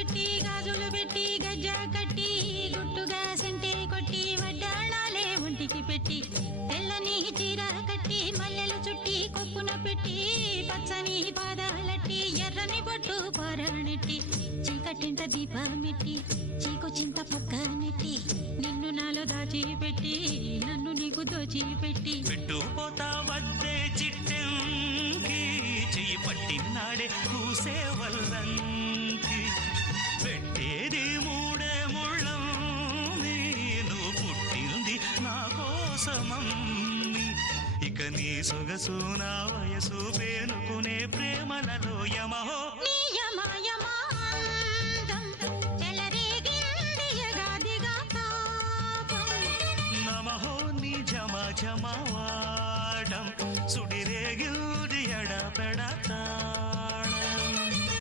పెట్టి గాజులు పెట్టి గజ్జా కట్టి గుట్టుగా సెంటే కొట్టి వడ్డాణాలే ఒంటికి పెట్టి తెల్లని చీర కట్టి మల్లెలు చుట్టి కొప్పున పెట్టి పచ్చని పాదాలట్టి ఎర్రని బొట్టు పారాణెట్టి చీకటింట దీపమెట్టి చీకు చింత పక్క నెట్టి నిన్ను నాలో దాచిపెట్టి నన్ను నీకు దోచిపెట్టి పెట్టుపోతా వద్దే చిట్టంకి చెయ్యి పట్టినాడే కూసే వల్లంకి పెట్టేది మూడే ముళ్ళం నేను పుట్టింది నా కోసమమ్మి ఇక నీ సొగసు నా వయసు పేనుకునే ప్రేమలలో యమహో